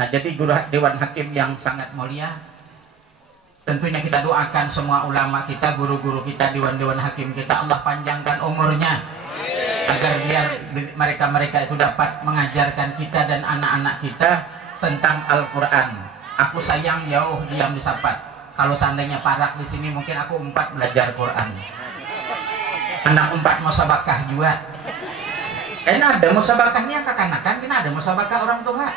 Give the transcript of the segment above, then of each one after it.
Nah, jadi guru Dewan Hakim yang sangat mulia, tentunya kita doakan semua ulama kita, guru-guru kita, dewan-dewan hakim kita, Allah panjangkan umurnya agar biar mereka-mereka itu dapat mengajarkan kita dan anak-anak kita tentang Al-Quran. Aku sayang jauh diam di Sapat. Kalau seandainya parak di sini mungkin aku 4 belajar Quran. Anak 4 musabakah juga. Ada musabakahnya kekanakan, kena ada musabakah orang tua.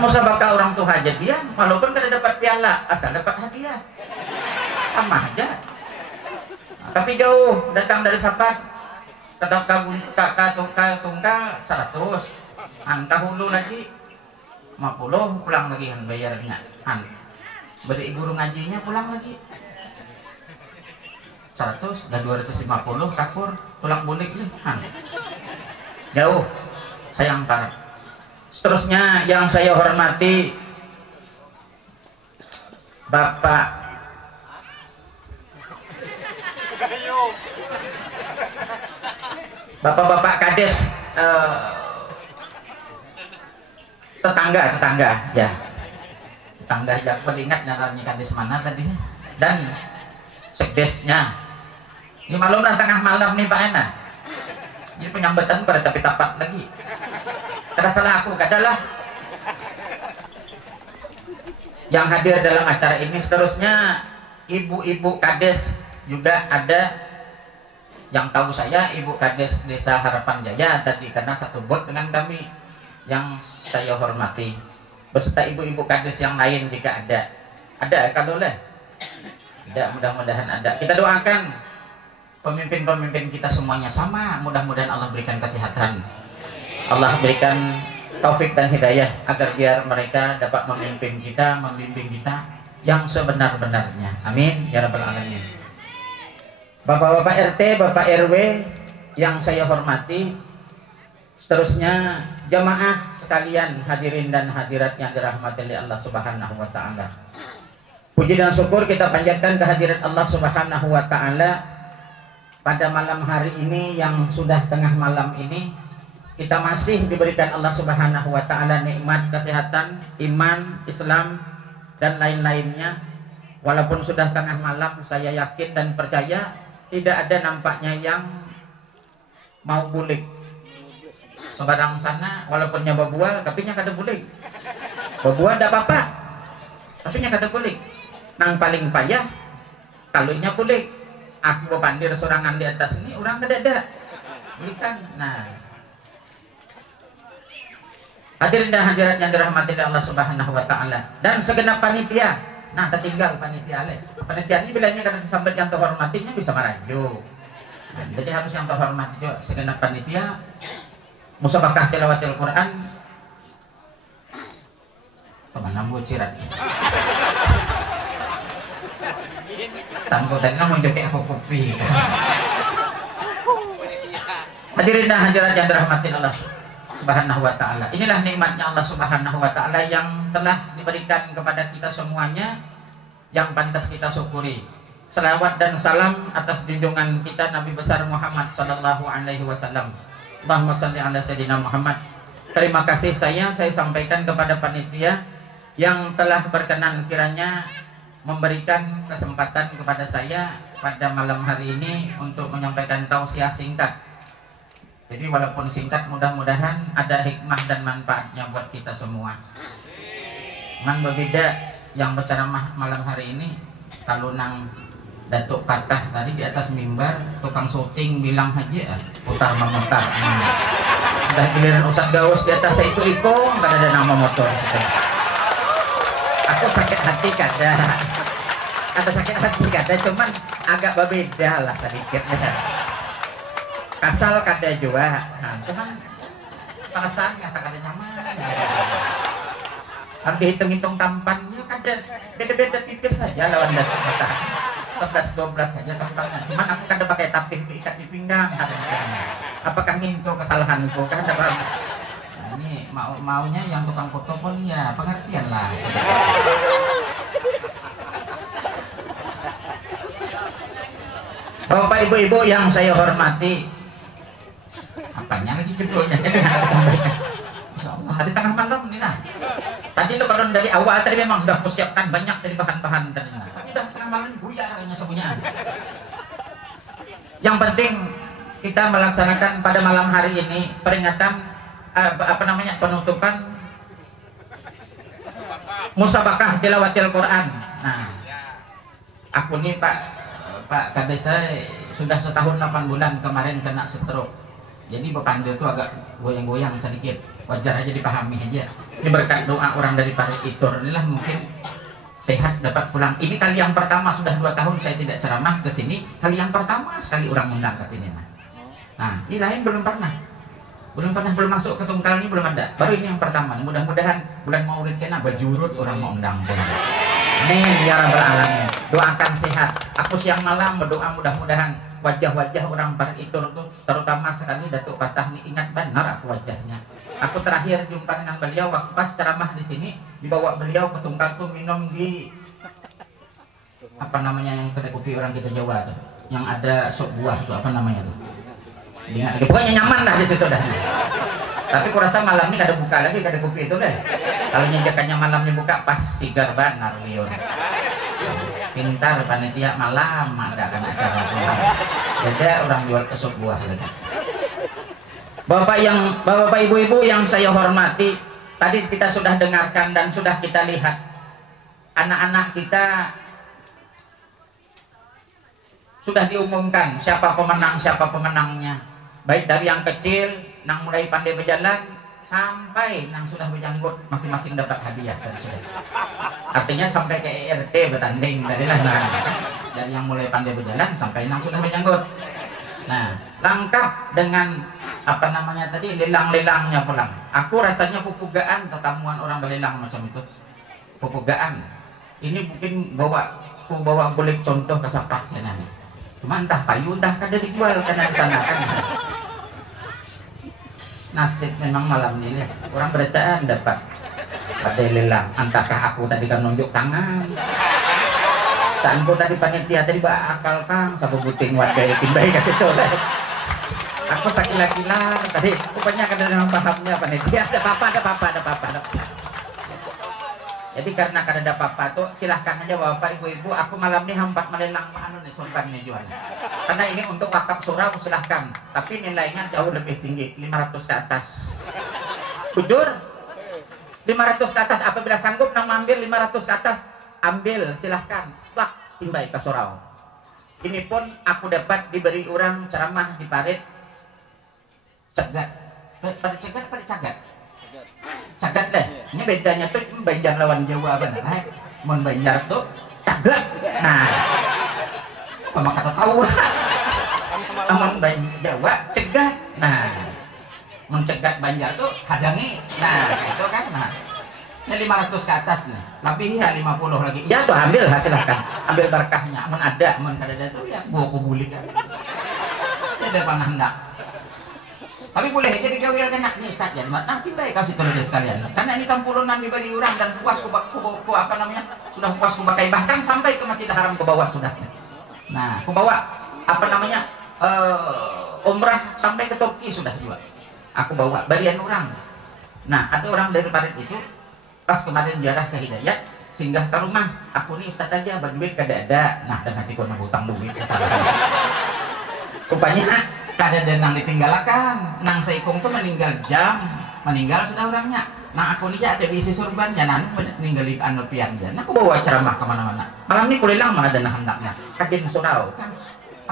Musabakah orang tua jadian, walaupun kada dapat piala, asal dapat hadiah. Sama aja. Tapi jauh datang dari Sapat, kata tunggal 100, angka hulu lagi 50, pulang lagi kan bayarnya. Beri guru ngajinya pulang lagi 100 dan 250 kapur pulang bulik nih. Jauh sayang parah. Seterusnya yang saya hormati Bapak-bapak kades, tetangga ya, tetangga yang ingat nyaranya kades mana tadi, dan sekdesnya. Ini malam tengah malam nih Pak Ena, ini penyambatan pada tapi tapat lagi. Kada salah aku, kadalah yang hadir dalam acara ini. Seterusnya ibu-ibu kades juga ada. Yang tahu saya Ibu Kades Desa Harapan Jaya tadi, karena satu bot dengan kami, yang saya hormati, beserta ibu-ibu kades yang lain jika ada kalau boleh. Tidak, mudah-mudahan ada. Kita doakan pemimpin-pemimpin kita semuanya sama, mudah-mudahan Allah berikan kesehatan, Allah berikan taufik dan hidayah agar biar mereka dapat memimpin kita, membimbing kita yang sebenar-benarnya. Amin ya rabbal alamin. Bapak-bapak RT, Bapak RW yang saya hormati, seterusnya jamaah sekalian, hadirin dan hadirat yang dirahmati oleh Allah Subhanahu wa taala. Puji dan syukur kita panjatkan kehadirat Allah Subhanahu wa taala pada malam hari ini yang sudah tengah malam ini. Kita masih diberikan Allah Subhanahu wa taala nikmat kesehatan, iman, Islam dan lain-lainnya. Walaupun sudah tengah malam, saya yakin dan percaya tidak ada nampaknya yang mau bulik. Sebarang sana walaupun nyoba bual tapi nya kada bulik. Bebual tidak apa-apa, tapi nya kada bulik. Nang paling payah kalau nya bulik. Aku pandir sorangan di atas ini, orang kada ada bulikan. Nah, hadirin dan hadirat yang dirahmati Allah Subhanahu wa taala dan segenap panitia. Nah, tertinggal panitia le. Panitia ini bilangnya kada disambut yang terhormatinya bisa merayu. Nah, jadi harus yang terhormat juga segenap panitia. Musabakah tilawatil Quran. Kemana bucirat? Sanggup dan mau joki aku kopi. Hadirin dan hadirat yang dirahmati Allah Subhanahu wa taala. Inilah nikmatnya Allah Subhanahu wa taala yang telah diberikan kepada kita semuanya, yang pantas kita syukuri. Selawat dan salam atas junjungan kita Nabi besar Muhammad sallallahu alaihi wasallam. Allahumma shalli ala sayyidina Muhammad. Terima kasih saya sampaikan kepada panitia yang telah berkenan kiranya memberikan kesempatan kepada saya pada malam hari ini untuk menyampaikan tausiah singkat. Jadi walaupun singkat, mudah-mudahan ada hikmah dan manfaatnya buat kita semua. Man berbeda yang berceramah malam hari ini, kalau nang Datuk Patah tadi di atas mimbar, tukang syuting bilang aja putar memutar. Udah giliran Ustaz Gaus di atas saya itu ikong, gak ada nama motor. Aku sakit hati kada, atau sakit hati kada, cuman agak berbeda lah sedikit. Kasal kada juga, nah, cuman perasaannya sakada nyaman. Harus dihitung-hitung tampannya kada beda-beda tipis saja lawan Datuk Patah. 11-12 saja tampannya. Cuman aku kada pakai tapih ikat di pinggang. Apakah itu kesalahanku? Kada bang. Nah, ini maunya yang tukang foto pun ya pengertian lah. Bapak ibu-ibu yang saya hormati, apanya lagi judulnya? Jadi aku sampaikan. Insya Allah hari tengah malam ini nah. itu kalau dari awal tadi memang sudah persiapkan banyak dari bahan-bahan tadi. Tapi udah tengah malam buyar kayaknya semuanya. Yang penting kita melaksanakan pada malam hari ini peringatan penutupan musabakah tilawatil Quran. Nah, aku nih Pak Kades saya sudah setahun 8 bulan kemarin kena stroke. Jadi bepandu itu agak goyang-goyang sedikit. Wajar aja dipahami aja. Ini berkat doa orang dari Parit Itur inilah mungkin sehat dapat pulang. Ini kali yang pertama sudah 2 tahun saya tidak ceramah ke sini. Kali yang pertama sekali orang undang ke sini. Nah, ini lain belum pernah masuk ke Tungkal ini, belum ada. Baru ini yang pertama. Mudah-mudahan bulan Maulid kena bajurut orang mau undang pun. Amin ya rabbal alamin. Doakan sehat. Aku siang malam berdoa mudah-mudahan wajah-wajah orang Parit Itur tuh, terutama sekali Datuk Patah ini, ingat benar aku wajahnya. Aku terakhir jumpa dengan beliau waktu pas ceramah di sini, dibawa beliau ke Tungkal tuh minum di apa namanya yang kedai kopi orang kita Jawa tuh, yang ada sop buah tuh, apa namanya tuh. Ingat, pokoknya nyaman dah di situ dah. Tapi kurasa malam ini ada buka lagi kedai kopi itu deh. Kalau nyejakannya malamnya buka pasti garbanar liur. Pintar panitia malam ada kan acara pulang. Beda orang jual ke sop buah lagi. Bapak ibu-ibu yang saya hormati, tadi kita sudah dengarkan dan sudah kita lihat anak-anak kita sudah diumumkan siapa pemenangnya. Baik dari yang kecil, nang mulai pandai berjalan, sampai nang sudah berjanggut, masing-masing dapat hadiah dari sudah. Artinya sampai ke ERT bertanding tadilah. Nah, dari yang mulai pandai berjalan sampai nang sudah berjanggut. Nah, lengkap dengan apa namanya tadi, lelang-lelangnya pulang. Aku rasanya pupugaan ketamuan orang berlelang macam itu. Pupugaan. Ini mungkin bawa boleh contoh ke sapak ya nanti. Cuma entah payu entah kada dijual karena di sana kan. Nasib memang malam ini orang beritaan dapat pada lelang. Entahkah aku tadi kan nunjuk tangan, saanku tadi panitia tadi akal kang sabu buting wadai timbai kasih tuh. Aku sakila-kila tadi rupanya kada memang pahamnya panitia. Ada apa-apa. Jadi karena kada ada apa-apa tuh silahkan aja bapak ibu-ibu, aku malam ini hampat melelang anu nih sorban nih jual. Karena ini untuk wakaf surau silahkan, tapi nilainya jauh lebih tinggi, 500 ke atas. Jujur 500 ke atas, apabila sanggup nang ambil 500 ke atas, ambil silahkan, plak timbai ke surau. Ini pun aku dapat diberi orang ceramah di Parit Cagat. Pada Cagat. Cagat deh. Ini bedanya tuh Banjar lawan Jawa benar. Mun Banjar tuh Cagat. Nah, apa kata tahu? Mun Jawa cegat. Nah, mun cegat Banjar tuh hadangi. Nah, itu kan. Nah, ini 500 ke atas nih. Lebih ya 50 lagi. Ya tuh ambil silahkan. Ambil berkahnya. Mun ada, mun kada ada tuh ya buah kubulik kan. Ya depan hendak. Tapi boleh aja digawir kena nih Ustaz ya. Nanti baik kasih kalau dia sekalian. Karena ini kampulonan diberi orang dan puas ku apa namanya? Sudah puas ku pakai, bahkan sampai ke Masjidil Haram ke bawah sudah. Nah, ku bawa apa namanya? Umrah sampai ke Turki sudah juga. Aku bawa barian orang. Nah, ada orang dari Parit itu pas kemarin ziarah ke Hidayat singgah ke rumah. Aku nih Ustaz aja duit kada ada. Nah, dan hati ku hutang duit sesalah. Rupanya kada ada nang ditinggalkan, nang seikung tuh meninggal sudah orangnya. Nah aku nih ada diisi surban, jangan meninggali anu pian jan. Aku bawa ceramah kemana-mana. Malam ini kulilang mana dana hendaknya, kajian surau kan.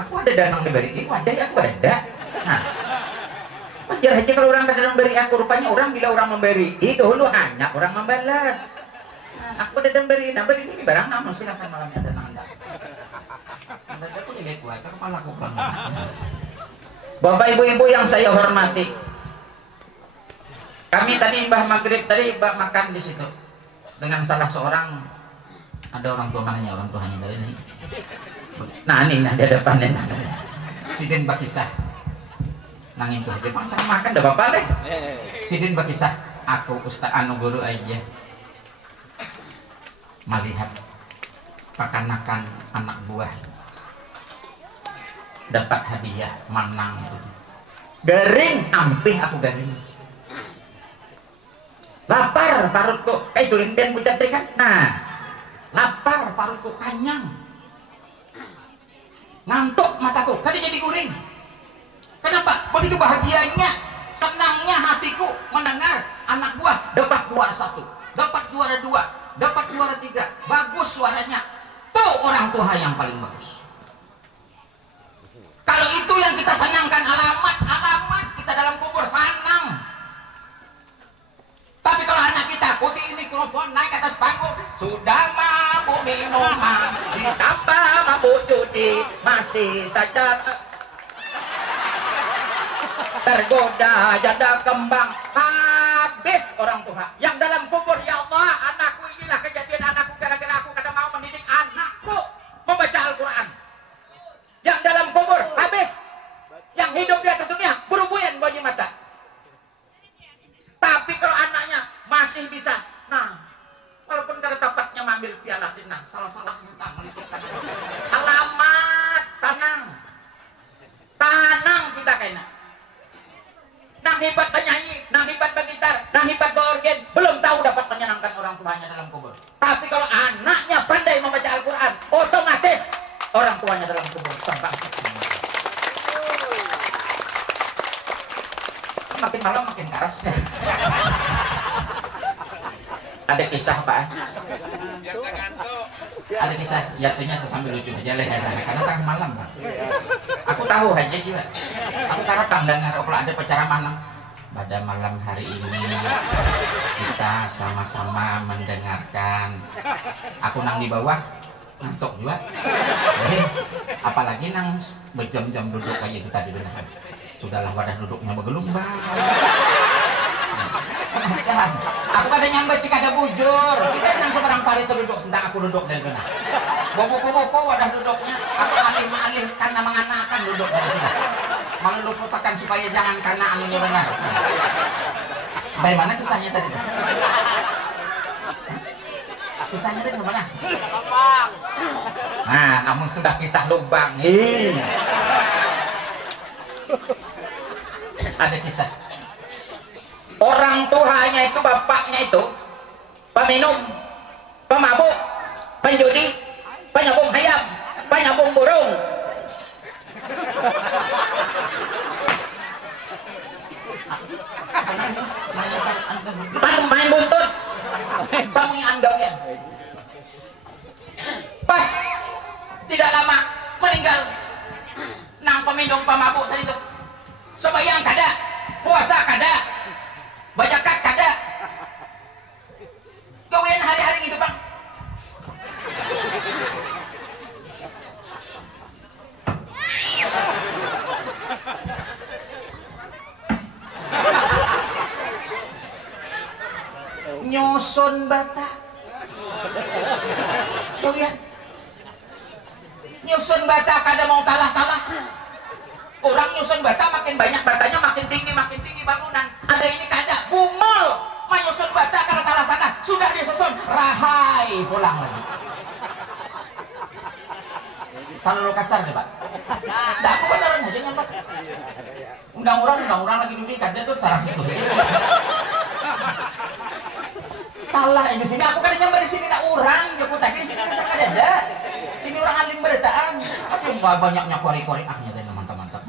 Aku ada danang diberi, wadai aku ada. Nah, wajar aja kalau orang kada memberi aku, rupanya orang bila orang memberi, dulu hanya orang membalas. Nah, aku ada memberi, nah beri ini barang namun silakan malamnya dana hendak. Hendak aku lihat kuat, kepala aku bang. Bapak ibu-ibu yang saya hormati, kami tadi mbah maghrib tadi makan di situ dengan salah seorang, ada orang tua mananya, orang tuanya dari ini. Nah ini di depannya Sidin Bakisah nangin tuh Jepang sama makan udah bapak deh. Sidin Bakisah, aku Ustaz anu guru aja melihat pakanakan anak buah dapat hadiah menang garing ampih aku garing Lapar parutku, kayak itu limpian pucat kan? Nah, lapar parutku, kanyang, ngantuk mataku, tadi jadi guring. Kenapa? Begitu bahagianya, senangnya hatiku mendengar anak buah dapat juara 1, dapat juara 2, dapat juara 3, bagus suaranya. Tuh orang tua yang paling bagus. Kalau itu yang kita senangkan, alamat kita dalam kubur senang. Tapi kalau anak kita putih mikrofon naik ke atas panggung, sudah mabuk minuman, ditambah mabuk judi, masih saja tergoda janda kembang. Habis orang tua yang dalam kubur. Ya Allah, anakku, inilah kejadian anakku gara-gara aku kadang mau mendidik anakku membaca Al-Quran. Yang dalam kubur habis, yang hidup di atas dunia berubuyan baju mata. Tapi kalau anaknya masih bisa, nah, walaupun kada tapatnya mengambil piala tinang, salah-salah minta melikitkan. Alamat tanang kita kayaknya. Nang hebat penyanyi, nang hebat bergitar, nang hebat berorgen, belum tahu dapat menyenangkan orang tuanya dalam kubur. Tapi kalau anaknya pandai membaca Al-Quran, otomatis orang tuanya dalam kubur terbang. Makin malam makin keras. Ada kisah Pak? Ada kisah, jatuhnya sambil lucu aja lah, karena tengah malam Pak. Aku tahu aja juga. Aku karena dengar kalau ada penceramah pada malam hari ini kita sama-sama mendengarkan. Aku nang di bawah ngantuk juga. Apalagi nang berjam-jam duduk kayak gitu tadi benar. Sudahlah wadah duduknya bergelombang. Semacam aku kada nyambat jika ada bujur. Kita nang seberang pari duduk, sedang aku duduk dari sana. Bobo-bobo wadah duduknya. Aku alih-alih karena menganakan duduk dari sini. Malah lupakan supaya jangan karena anunya benar. Bagaimana kisahnya tadi? Kisahnya tadi kemana? Lubang. Nah, namun sudah kisah lubang. Ada kisah. Orang tuanya itu, bapaknya itu peminum, pemabuk, penjudi, penyambung ayam, penyambung burung. Main buntut, samunya andaunya. Pas tidak lama meninggal. Nang peminum pemabuk tadi itu, sembahyang kada, puasa kada, bajakat kada, gawean hari-hari gitu Bang. Nyusun bata, gawean nyusun bata kada mau talah-talah. Orang nyusun bata makin banyak batanya, makin tinggi bangunan. Ada ini kada bumul menyusun bata karena talah tanah. Sudah disusun, rahai pulang lagi. Terlalu kasar nih Pak. Nah, aku beneran aja nyambat. Undang-undang lagi dulu kada tuh sarang itu. Salah ini sini aku kada nyambat di sini nak orang. Aku tadi di sini kasar kada ada. Sini orang alim beritaan. Tapi banyaknya kori-kori ahnya dan mantap-mantap.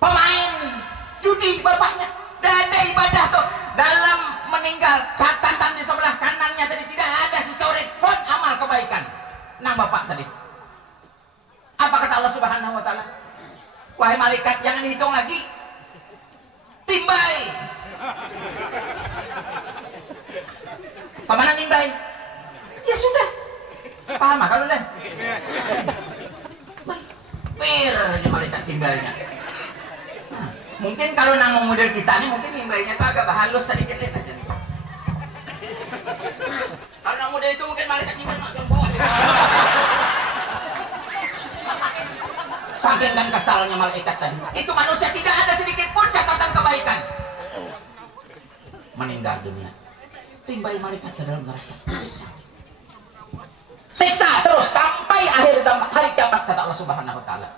Pemain judi bapaknya, ada ibadah tuh dalam meninggal, catatan di sebelah kanannya tadi tidak ada secoret pun amal kebaikan. Nah bapak tadi, apa kata Allah Subhanahu Wa Taala? Wahai malaikat, jangan dihitung lagi, timbai. Kemana timbai? Ya sudah, paham kalau deh. Pir aja malaikat timbalnya. Nah, mungkin kalau nang model kita nih mungkin timbalnya tuh agak halus sedikit aja nih. Kalau nang model itu mungkin malaikat timbal makin bawah. Saking dan kesalnya malaikat tadi. Itu manusia tidak ada sedikit pun catatan kebaikan. Meninggal dunia. Timbal malaikat ke dalam neraka. Siksa terus sampai akhir hari kiamat kata Allah Subhanahu Wa Taala.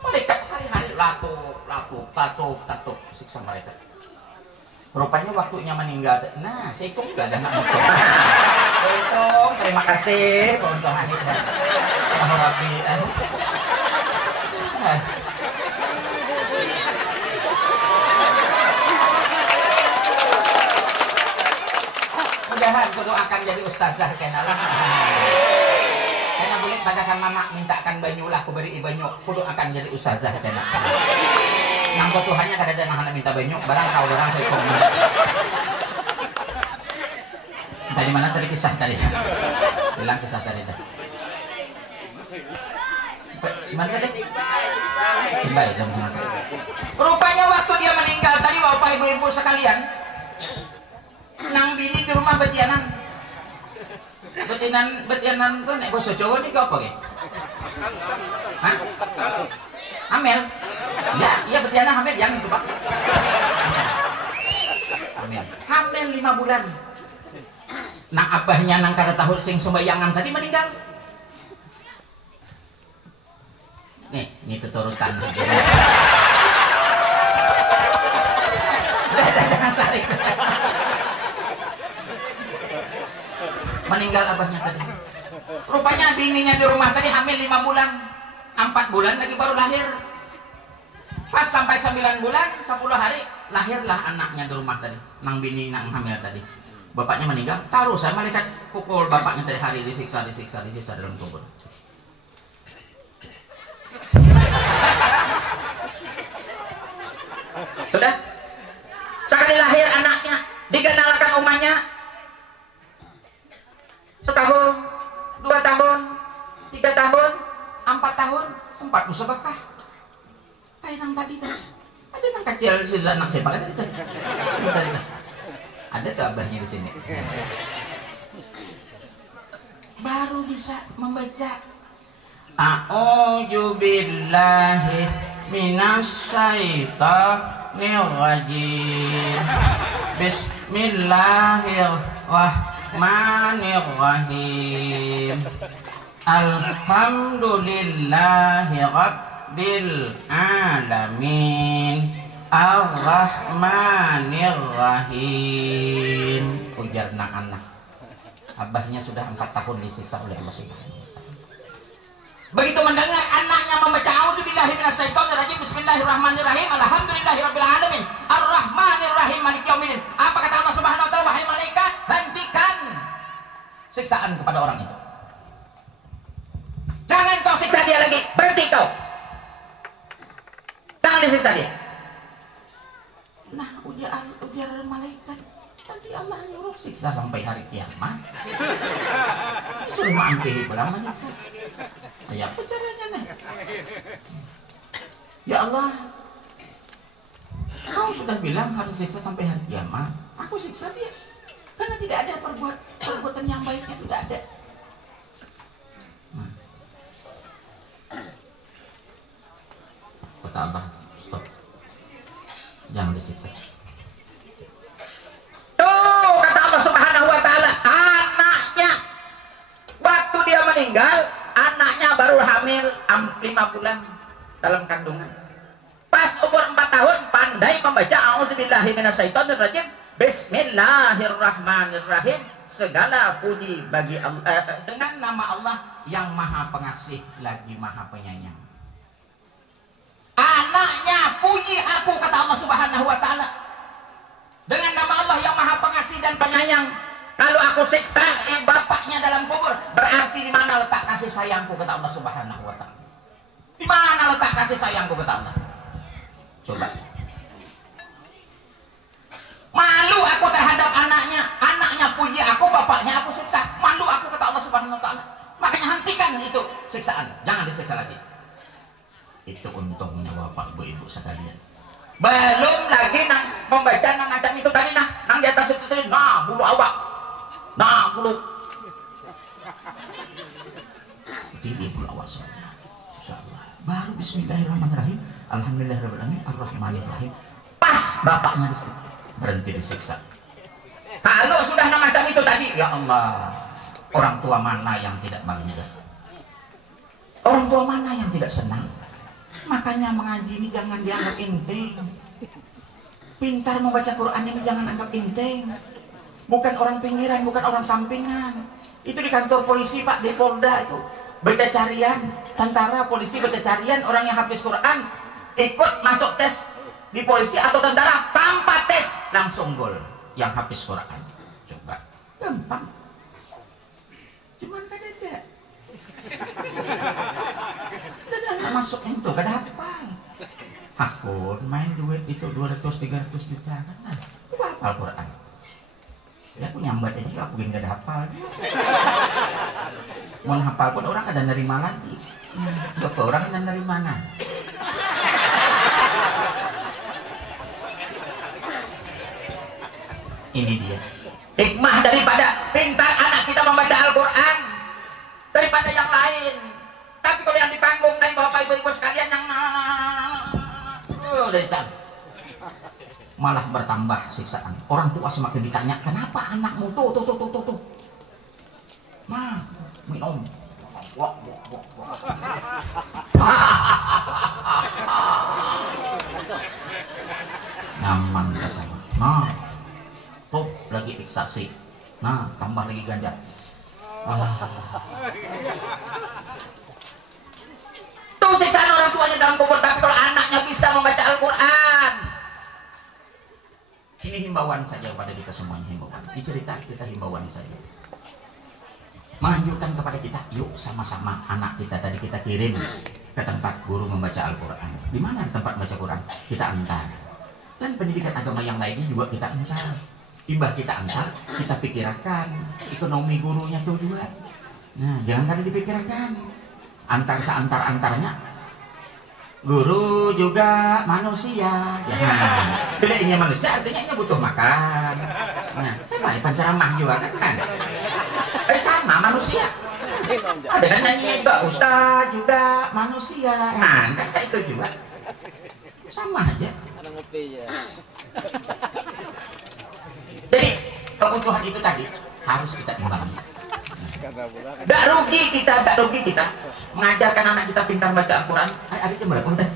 Malaikat hari-hari latuk siksa mereka. Rupanya waktunya meninggal. Nah, saya kok nggak ada anak motor. Untung, terima kasih. Untung akhirnya. Oh, Rabbi. Mudahan kudu akan jadi ustazah kenalah. Karena boleh padakan mama mintakan banyu lah, aku beri banyu. Kudu akan jadi ustazah kenalah. Nang Tuhannya kada ada nang minta banyu, barang kau barang saya kong minta. Dari mana tadi kisah tadi? Bilang kisah tadi dah. Gimana tadi? Baik, rupanya waktu dia meninggal tadi bapak ibu-ibu sekalian, nang bini di rumah betianan. Betianan tuh nek basa Jawa nih apa ge? Hah? Amel. Ya, iya betiana hamil yang itu, Pak. Hamil. Hamil 5 bulan. Nang abahnya nang kada tahu sing sembayangan tadi meninggal. Nih, ini keturutan. Jangan saling. Meninggal abahnya tadi. Rupanya bininya di rumah tadi hamil 5 bulan. 4 bulan lagi baru lahir. Pas sampai 9 bulan, 10 hari, lahirlah anaknya di rumah tadi. Nang bini nang hamil tadi. Bapaknya meninggal, taruh saya malaikat pukul bapaknya dari hari disiksa dalam kubur. Sudah? Sekali lahir anaknya, dikenalkan umahnya. Setahun, 2 tahun, 3 tahun, 4 tahun, 4 musabakah. Kayak nang tadi tuh, ada nang kecil sudah anak siapa tadi tuh, ada tuh abahnya di sini. Baru bisa membaca. A'udzu billahi minasyaitonir rajim. Bismillahirrahmanirrahim. Alhamdulillahi Rabbil alamin Ar-Rahmanir-Rahim. Ujar anak-anak. Abahnya sudah 4 tahun disiksa oleh Allah Subhanahu wa Ta'ala. Begitu mendengar anaknya membaca A'udzubillahi minasyaitonirrajim Bismillahirrahmanirrahim Alhamdulillahirabbil alamin Ar-Rahmanir-Rahim Maliki yaumiddin. Apa kata Allah Subhanahu wa Ta'ala? Wahai malaikat, hentikan siksaan kepada orang itu. Jangan kau siksa dia lagi. Berhenti kau. Jangan disiksa dia. Nah, ujar malaikat, tadi Allah nyuruh siksa sampai hari kiamat. Disuruh mangkihi pulang menyiksa. Ya apa caranya nih? Ya Allah, kau sudah bilang harus siksa sampai hari kiamat. Aku siksa dia karena tidak ada perbuatan yang baiknya, tidak ada. Nah. Kata Allah, stop, jangan disiksa. Tuh kata Allah Subhanahu wa Ta'ala, anaknya waktu dia meninggal, anaknya baru hamil 5 bulan dalam kandungan. Pas umur 4 tahun pandai membaca A'udzubillahi minasyaitonirrajim Bismillahirrahmanirrahim. Segala puji bagi Allah, dengan nama Allah yang Maha Pengasih lagi Maha Penyayang. Anaknya puji aku, kata Allah Subhanahu wa Ta'ala, dengan nama Allah yang Maha Pengasih dan Penyayang. Kalau aku siksa bapaknya dalam kubur, berarti di mana letak kasih sayangku, kata Allah Subhanahu wa Ta'ala. Di mana letak kasih sayangku, kata Allah. Coba. Malu aku terhadap anaknya puji aku, bapaknya aku siksa. Malu aku, kata Allah Subhanahu wa Ta'ala. Makanya hentikan itu siksaan, jangan disiksa lagi. Itu untungnya bapak ibu sekalian. Belum lagi membaca macam itu tadi nang di atas itu tadi, nah bulu awak, nah bulu di bulu awak saja. Insyaallah. Baru Bismillahirrahmanirrahim, Alhamdulillahirabbil alamin, Ar-Rahmanir-Rahim. Pas bapaknya di situ berhenti disiksa. Kalau sudah macam itu tadi, ya Allah, orang tua mana yang tidak bangga? Orang tua mana yang tidak senang? Makanya mengaji ini jangan dianggap enteng. Pintar membaca Quran ini jangan anggap enteng. Bukan orang pinggiran, bukan orang sampingan. Itu di kantor polisi Pak, di Polda itu baca carian, tentara polisi baca carian orang yang habis Quran ikut masuk tes di polisi atau tentara tanpa tes langsung gol yang habis Quran. Coba gampang, cuman kan ada anak masuk itu gak ada hafal. Aku main duit itu 200-300 juta kan, nah, aku hafal Quran. Ya aku nyambat aja, aku gak ada hafal. Mau hafal pun orang ada nerima lagi. Berapa orang yang nerima mana? Ini dia hikmah daripada pintar anak kita membaca Al-Quran daripada yang lain. Tapi kalau yang di panggung dari bapak ibu-ibu sekalian yang decan, malah bertambah siksaan. Orang tua semakin ditanya, kenapa anakmu tuh mah minum nyaman katanya. Nah tuh lagi fiksasi, nah tambah lagi ganja. Tuh siksaan orang tuanya dalam kubur. Tapi kalau anaknya bisa membaca Al-Quran, ini himbauan saja kepada kita semuanya, himbauan. Ini cerita kita himbauan saja. Menganjurkan kepada kita, yuk sama-sama anak kita tadi kita kirim ke tempat guru membaca Al-Quran. Di mana tempat baca Quran? Kita antar. Dan pendidikan agama yang lainnya juga kita antar. Imbah kita antar, kita pikirkan ekonomi gurunya tuh juga. Nah, jangan kada dipikirkan. Antar seantar-antarnya. Guru juga manusia. Ya, bila ini manusia artinya ini butuh makan. Nah, sama penceramah juga kan. Sama manusia. Ada kan nyanyinya juga ustaz juga manusia. Nah, kan kayak itu juga. Sama aja. Jadi kebutuhan itu tadi harus kita imbangi. Tidak rugi kita mengajarkan anak kita pintar baca Al-Quran. Adiknya berapa udah?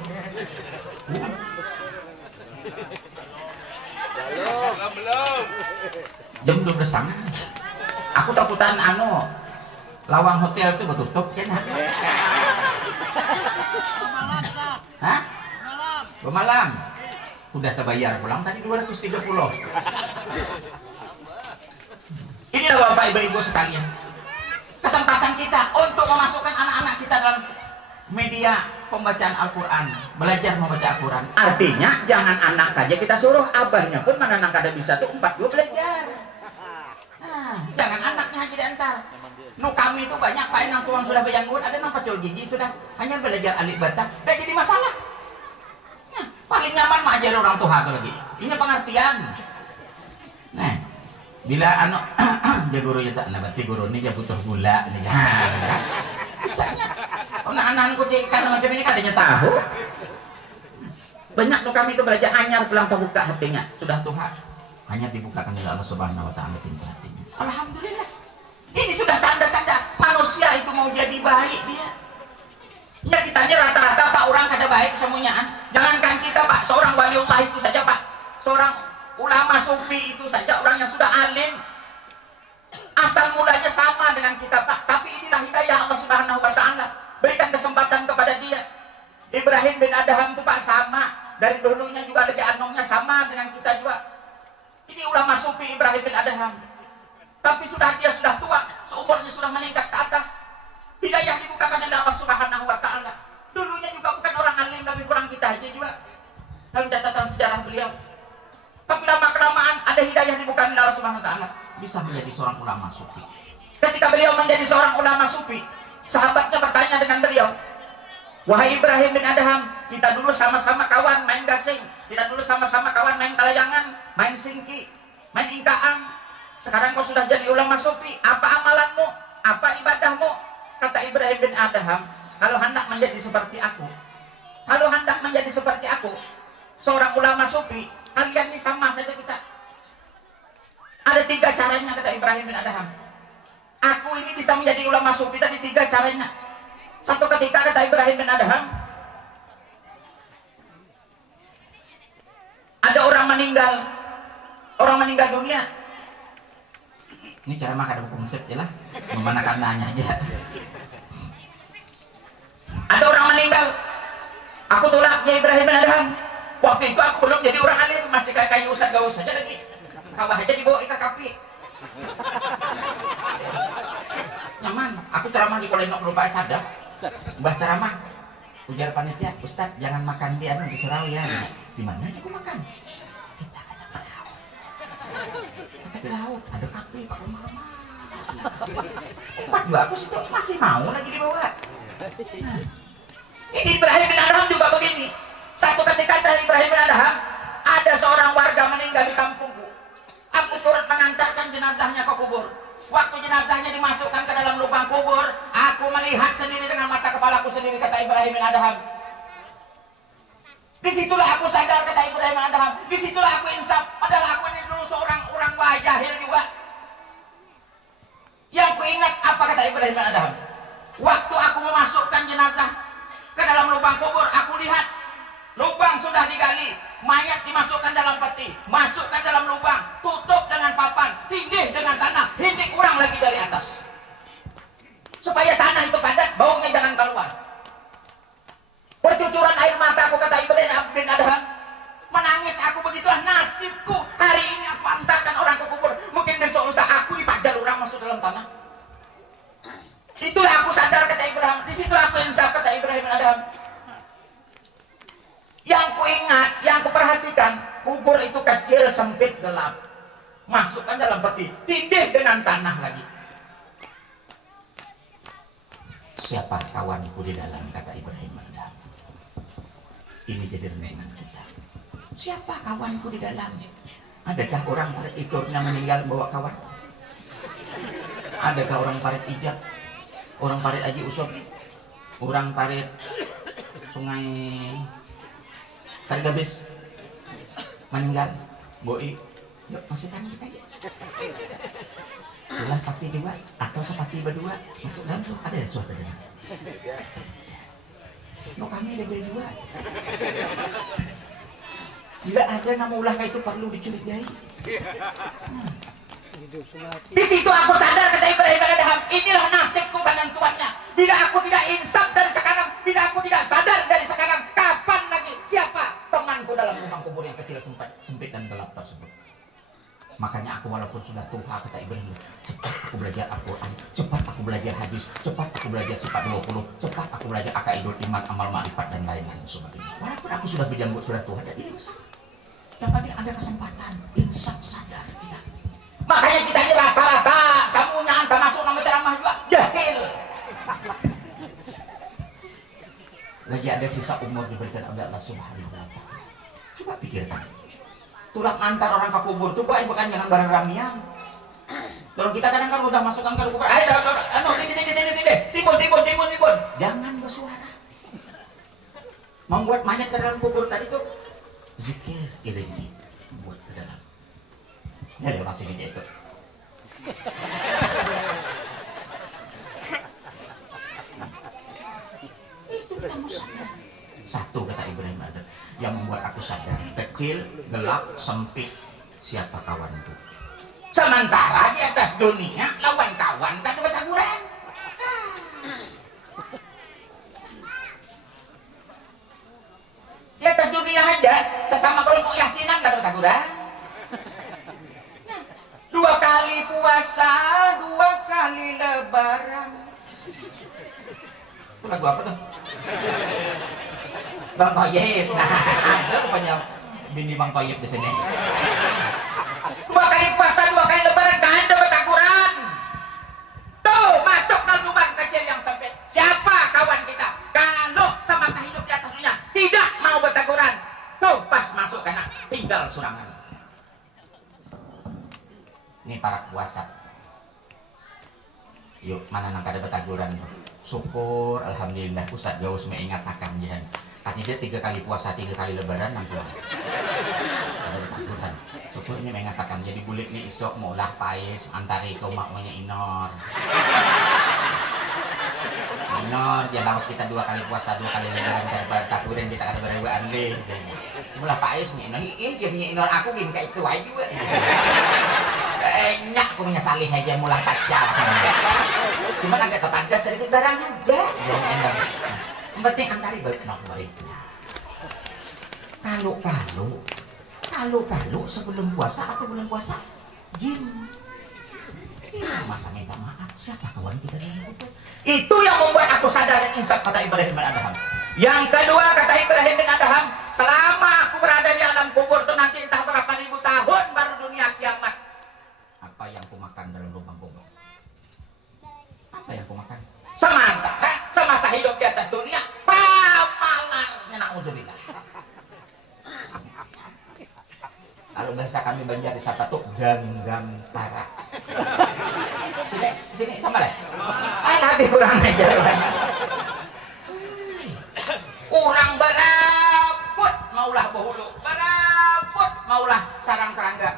Belum. Jam 12.30. Aku takutan lawang hotel itu tutup kan? Hah? Malam. Udah terbayar pulang tadi 230. Inilah Bapak Ibu sekalian, kesempatan kita untuk memasukkan anak-anak kita dalam media pembacaan Al-Quran, belajar membaca Al-Quran. Artinya jangan anak saja kita suruh, abahnya pun mana anak kada bisa tuh 4-2 belajar. Nah, jangan anaknya aja diantar. Kami itu banyak Pak Enang tuang sudah bayanggur, ada nang pacul gigi sudah hanya belajar alif bata, gak jadi masalah. Nah, paling nyaman mah ajar orang tua tuh lagi. Ini pengertian. Nah, bila dia gurunya tak berarti guru ini dia butuh gula nih. Bisanya. Anak-anakku di ikan macam ini kan adanya tahu. Banyak tuh kami itu belajar hanya pulang terbuka hatinya. Sudah Tuhan hanya dibukakan oleh Allah Subhanahu wa taala pintu hatinya. Alhamdulillah. Ini sudah tanda-tanda manusia itu mau jadi baik dia. Ya kitanya rata-rata Pak orang kada baik semuanya. Jangankan kita Pak, seorang waliullah itu saja Pak. Seorang ulama sufi itu saja orang yang sudah alim. Asal mulanya sama dengan kita Pak. Tapi inilah hidayah Allah Subhanahu wa taala. Berikan kesempatan kepada dia. Ibrahim bin Adham itu Pak sama. Dari dulunya juga ada anungnya sama dengan kita juga. Ini ulama sufi Ibrahim bin Adham. Tapi dia sudah tua, seumurnya sudah meningkat ke atas. Hidayah dibukakan oleh Allah Subhanahu wa taala. Dulunya juga bukan orang alim, lebih kurang kita aja juga. Dalam catatan sejarah beliau. Tapi lama-kelamaan ada hidayah dibukakan oleh Allah Subhanahu wa taala, bisa menjadi seorang ulama sufi. Ketika beliau menjadi seorang ulama sufi, sahabatnya bertanya dengan beliau, "Wahai Ibrahim bin Adham, kita dulu sama-sama kawan main gasing, kita dulu sama-sama kawan main kalayangan, main singki, main ingkaang. Sekarang kau sudah jadi ulama sufi, apa amalanmu? Apa ibadahmu?" Kata Ibrahim bin Adham, "Kalau hendak menjadi seperti aku, seorang ulama sufi, kalian ini sama saja kita. Ada 3 caranya," kata Ibrahim bin Adham. "Aku ini bisa menjadi ulama sufi dari 3 caranya. Satu ketika," kata Ibrahim bin Adham, "ada orang meninggal meninggal dunia. Ini ceramah kada konsep ya lah, memanakan nanya aja. Ada orang meninggal, aku tolak Kiai Ibrahim bin Adham. Waktu itu aku belum jadi orang alim, masih kayak ustaz gak usah aja lagi. Kawah aja dibawa ikat kaki. Nyaman, aku ceramah di Kolenok lupa sadar. Mbah ceramah, ujar panitia, Ustaz jangan makan di Surawian. Di mana aku makan? Kita ke laut. Kita ke laut, ada kafe Pak lama-lama. Pak bagus itu masih mau lagi dibawa. Nah, ini Ibrahim bin Adham juga begini. Satu ketika Ibrahim bin Adham, ada seorang warga meninggal di kampungku. Aku turut mengantarkan jenazahnya ke kubur. Waktu jenazahnya dimasukkan ke dalam lubang kubur, aku melihat sendiri dengan mata kepalaku sendiri, kata Ibrahim bin Adham. Disitulah aku sadar, kata Ibrahim bin Adham. Disitulah aku insaf. Padahal aku ini dulu seorang orang jahil juga. Yang ku ingat apa kata Ibrahim bin Adham? Waktu aku memasukkan jenazah ke dalam lubang kubur, aku lihat lubang sudah digali, mayat dimasukkan dalam peti, masukkan dalam lubang, tutup dengan papan, tindih dengan tanah, hindik kurang lagi dari atas, supaya tanah itu padat, baunya jangan keluar. Bercucuran air mata aku, kata Ibrahim bin Adham. Menangis aku, begitulah nasibku. Hari ini aku antarkan orang ke kubur, mungkin besok lusa aku dipajal orang masuk dalam tanah. Itulah aku sadar, kata Ibrahim. Disitulah aku insaf, kata Ibrahim bin Adham. Yang ku ingat, yang ku perhatikan, kubur itu kecil, sempit, gelap. Masukkan dalam peti, tindih dengan tanah lagi. Siapa kawanku di dalam, kata Ibrahim bin Adham. Ini jadi renungan kita. Siapa kawanku di dalam? Adakah orang parit itu yang meninggal bawa kawan? Adakah orang parit ijab? Orang parit Aji Usop? Orang parit Sungai Kargabis meninggal? Boi, yuk masukkan kita yuk. Pulang pati dua atau sepati berdua masuk dalam tuh ada suatu dengan. No kami lebih dua. Tidak ada nama ulah kayak itu perlu dicurigai. Di situ aku sadar, kata Ibrahim bin Adham, inilah nasibku penentuannya. Bila aku tidak insaf dari sekarang, bila aku tidak sadar dari sekarang, kapan lagi siapa temanku dalam lubang kubur yang kecil, sempit dan gelap tersebut. Makanya aku walaupun sudah tua, kata Ibrahim, cepat aku belajar Al-Quran, cepat aku belajar hadis, cepat aku belajar sifat 20, cepat aku belajar akaidul iman, amal ma'rifat dan lain-lain sebagainya. Walaupun aku sudah berjanggut, sudah tua, dan ini besar. Yang penting ada kesempatan, insaf sadar kita. Makanya kita ini rata-rata samunya anta masuk nama ceramah juga jahil. Lagi ada sisa umur diberikan oleh Allah Subhanahu wa Ta'ala. Coba pikirkan. Tulang antar orang ke kubur itu bukan jangan barang ramian. Kalau kita kadang-kadang udah masukkan ke kubur, ayo timbun. Jangan bersuara. Membuat mayat ke dalam kubur tadi tuh zikir ilmu buat ke dalam. Jadi orang sini itu. Itu kamu sadar. Satu kata Ibrahim ada yang membuat aku sadar, kecil, gelap, sempit, siapa kawan itu. Sementara di atas dunia lawan kawan tak ada bertaguran. Di atas dunia aja sesama kelompok yasinan tak ada bertaguran. 2 kali puasa, 2 kali lebaran. Itu lagu apa tuh? Bang Toyib. Nah, ada rupanya bini Bang Toyib di sini. 2 kali puasa, 2 kali lebaran, gak ada bertaguran. Tuh, masuk ke lubang kecil yang sempit. Siapa kawan kita? Kalau semasa hidup di atas dunia tidak mau bertaguran, tuh pas masuk kena tinggal surangan. Ini para puasa. Yuk, mana nang kada bertaguran? Syukur, alhamdulillah Ustaz Gaus mengatakan jihan. Tadi dia 3 kali puasa, 3 kali lebaran nang pulang. Ada bertaguran. Syukur ini mengatakan jadi bulik ni isok maulah pais antari kau mak maunya inor. Inor dia lawas kita 2 kali puasa 2 kali lebaran daripada takurin kita kada berewaan le mulai Pak Is nih dia punya aku gini kayak itu aja juga banyak aku menyesali aja mulai pacar cuman agak kepadas sedikit barang aja jangan enak yang penting antari baiknya kalau sebelum puasa atau bulan puasa jin masa minta maaf siapa kawan kita itu yang membuat aku sadar dan insaf kata Ibrahim bin Adham. Yang kedua kata Ibrahim bin Adham, selama aku berada di alam kubur tuh nanti entah berapa ribu tahun baru dunia kiamat. Apa yang ku makan dalam lubang kubur? Apa yang ku makan? Sementara semasa hidup di atas dunia pamalarnya na'udzubillah. Kalau bahasa kami Banjar di siapa tuh ganggang tara. Sini sama lah. Tapi kurang ajar banyak. Orang barabut maulah bahulu, barabut maulah sarang kerangga.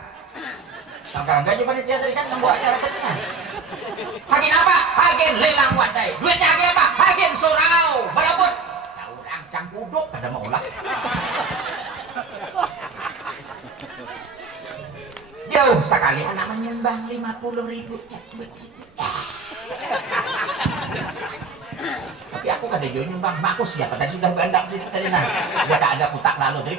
Sarang kerangga juga ditiadarikan membuat acara terkenal. Hagin apa? Hagin lelang wadai. Duitnya hagin apa? Hagin surau, barabut. Saurang cangkuduk kada maulah. Jauh sekali anak menyumbang 50.000 cek duit situ. Tapi aku kada jauh nyumbang, makus ya, tadi sudah bandak situ tadi nah. Dia tak ada kutak lalu, jadi